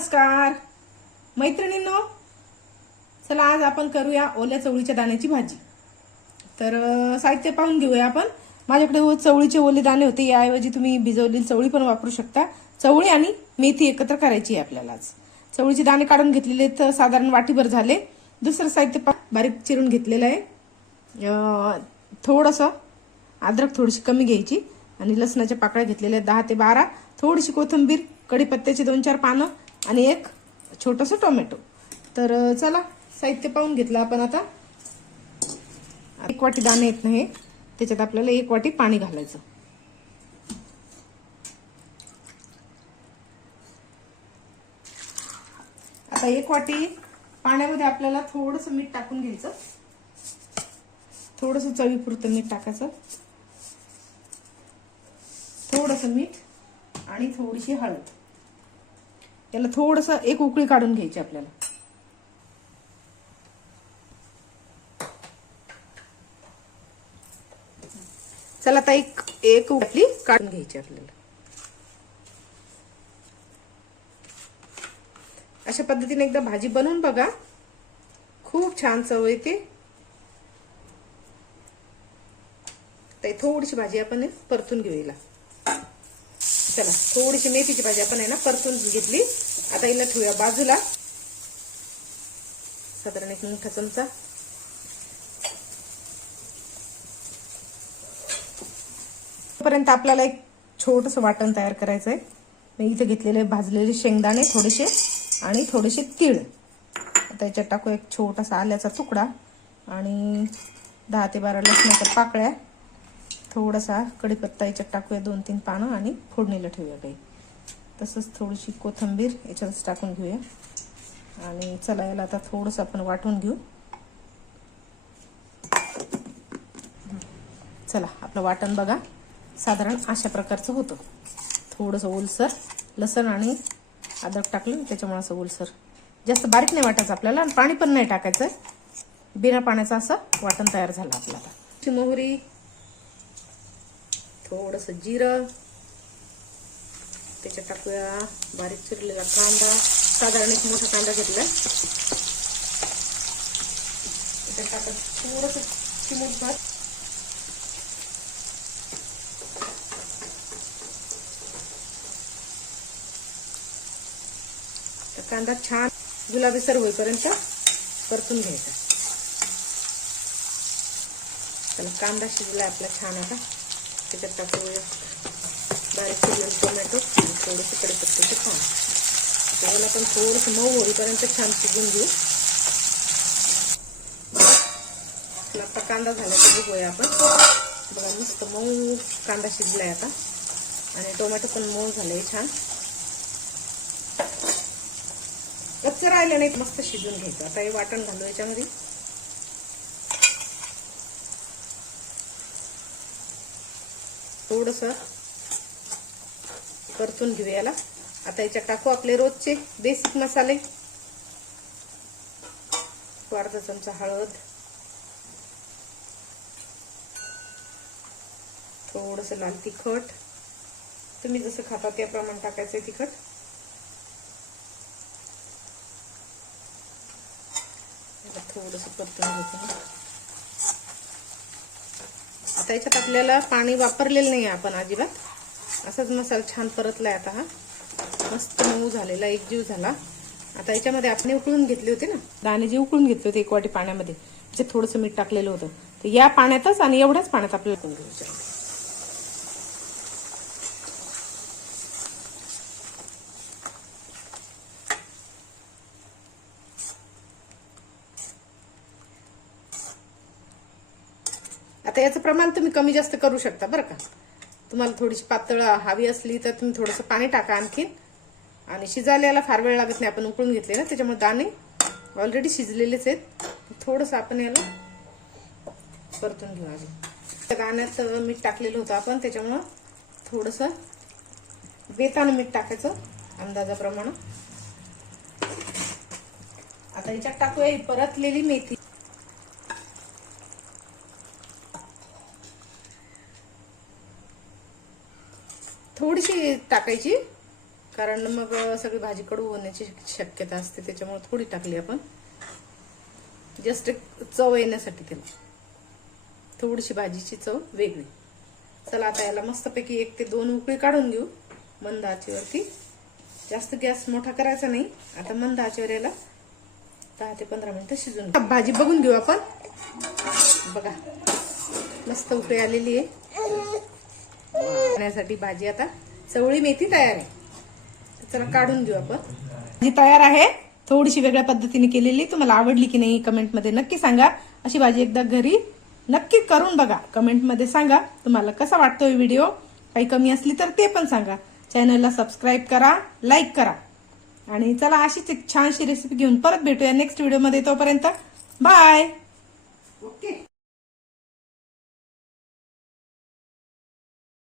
नमस्कार मैत्रिणींनो, चला आज आपण करूया ओल्या चवळीच्या दाण्याची भाजी। तर साहित्य पाहून घेऊया आपण। माझ्याकडे चवळीचे ओले दाणे होते, याऐवजी तुम्ही भिजवलेली चवळी पण वापरू शकता। चवळी आणि मेथी एकत्र करायची आहे आपल्याला। आज चवळीचे दाणे काढून घेतलेले तर साधारण वाटीभर झाले। दुसरं साहित्य बारीक चिरून घेतलेलं आहे। थोडंसं अद्रक थोडीशी कमी घ्यायची आणि लसणाच्या पाकळ्या घेतलेल्या 10 ते 12, थोडीशी कोथिंबीर, कढीपत्त्याची 2-4 पानं आणि एक छोटंसं टोमॅटो। तर चला साहित्य पाहून घेतलं आपण। आता 1 वाटी दाणे आहेत ना, हे त्याच्यात आपल्याला 1 वाटी पाणी घालायचं। आता 1 वाटी पाण्यामध्ये आपल्याला थोडंसं मीठ टाकून घ्यायचं। थोडंसं चवीपुरतं मीठ टाकायचं, थोडंसं मीठ आणि थोडीशी हळद। याला थोडंसं एक उकळी काढून घ्यायची आपल्याला। चला आता एक उकळी काढून घ्यायची आपल्याला। अशा पद्धतीने एकदा भाजी बनवून बघा, खूप छान चव येते। तर थोडीशी भाजी आपण परतून घेऊया। चला थोडीशी मेथीची भाजी आपण परतून घेतली। आता हिला ठेवूया बाजूला। साधारण 1 मोठा चमचा पर्यंत आपल्याला एक छोटंसं वाटण तयार करायचं आहे। मी इथे घेतलेले भाजलेले शेंगदाणे थोडेसे आणि थोडेसे तीळ। आता याच्यात टाकू एक छोटासा आल्याचा तुकडा आणि 10 ते 12 लसणाच्या पाकळ्या, थोडासा कढीपत्ता याच्यात टाकूया, 2-3 पानं आणि फोडणीला ठेवूया काही। तसंच थोडीशी कोथिंबीर याच्यातच टाकून घेऊया आणि चला याला आता थोडंसं आपण वाटून घेऊ। चला आपलं वाटण बघा, साधारण अशा प्रकारचं होतं। थोडंसं ओलसर, लसण आणि अद्रक टाकलं त्याच्यामुळे असं ओलसर, जास्त बारीक नाही वाटायचं आपल्याला आणि पाणी पण नाही टाकायचं। बिना पाण्याचं असं वाटण तयार झालं आपल्याला। मोहरी, थोडंसं जिरं, त्याच्यात टाकूया बारीक चिरलेला कांदा, साधारण 1 मोठा कांदा घेतलाय। त्याच्यात टाकून थोडंसं चिमूटभर कांदा छान गुलाबीसर होईपर्यंत परतून घ्यायचा। चला कांदा शिजला आपला छान। आता त्याच्यात टाकूया बारीक चिरलेले टोमॅटो आणि थोडेसे कढीपत्त्याचे पानं। त्याला पण थोडंसं मऊ होईपर्यंत छान शिजून घेऊ। आता कांदा झाला तर बघूया आपण। बघा मस्त मऊ कांदा शिजलाय आता आणि टोमॅटो पण मऊ झाले छान। कच्चं राहिलं नाही, मस्त शिजून घ्यायचं। आता हे वाटण घालू याच्यामध्ये। थोडंसं परतून घेऊ याला। आता याच्यात टाकू आपले रोजचे बेसिक मसाले। अर्धा चमचा हळद, थोडंसं लाल तिखट, तुम्ही जसं खाता त्याप्रमाणे टाकायचं तिखट। थोडंसं परतून घ्यायचं। आता याच्यात आपल्याला पाणी वापरलेलं नाही आपण अजिबात, असाच मसाला छान परतलाय। आता हा मस्त मऊ झालेला, एकजीव झाला। आता याच्यामध्ये आपण उकळून घेतले होते ना दाणे, जे उकळून घेतले होते 1 वाटी पाण्यामध्ये, त्याच्यात थोडंसं मीठ टाकलेलं होतं। तर या पाण्यातच आणि एवढ्याच पाण्यात आपल्याला उकळून घ्यायचं। आता याचं प्रमाण तुम्ही कमी जास्त करू शकता बरं का। तुम्हाला थोडीशी पातळ हवी असली तर तुम्ही थोडंसं पाणी टाका आणखी। आणि शिजायला फार वेळ लागत नाही, आपण उकळून घेतले ना, त्याच्यामुळे दाणे ऑलरेडी शिजलेलेच आहेत। थोडंसं आपण याला परतून घेऊ आधी। दाण्यात मीठ टाकलेलं होतं आपण, त्याच्यामुळं थोडंसं बेतानं मीठ टाकायचं अंदाजाप्रमाणे। आता याच्यात टाकूया परतलेली मेथी। थोडीशी टाकायची कारण मग सगळी भाजी कडू होण्याची शक्यता असते, त्याच्यामुळे थोडी टाकली आपण, जस्ट चव येण्यासाठी त्याला, थोडीशी भाजीची चव वेगळी. चला आता याला मस्तपैकी 1 ते 2 उकळी काढून घेऊ मंद आचेवरती. जास्त गॅस मोठा करायचा नाही. आता मंद आचेवर याला 10 ते 15 मिनिटं शिजून घेऊ. भाजी बघून घेऊ आपण. बघा मस्त उकळी आलेली आहे. खाण्यासाठी भाजी आता चवळी मेथी तयार आहे. चला काढून घेऊ आपण. भाजी तयार आहे, थोडीशी वेगळ्या पद्धतीने केलेली. तुम्हाला आवडली की नाही कमेंट मध्ये नक्की सांगा. अशी भाजी एकदा घरी नक्की करून बघा. कमेंट मध्ये सांगा तुम्हाला कसा वाटतोय व्हिडिओ. काही कमी असली तर ते पण सांगा. चॅनलला सबस्क्राईब करा, लाईक करा. आणि चला अशीच एक छानशी रेसिपी घेऊन परत भेटूया नेक्स्ट व्हिडिओ मध्ये. तोपर्यंत बाय.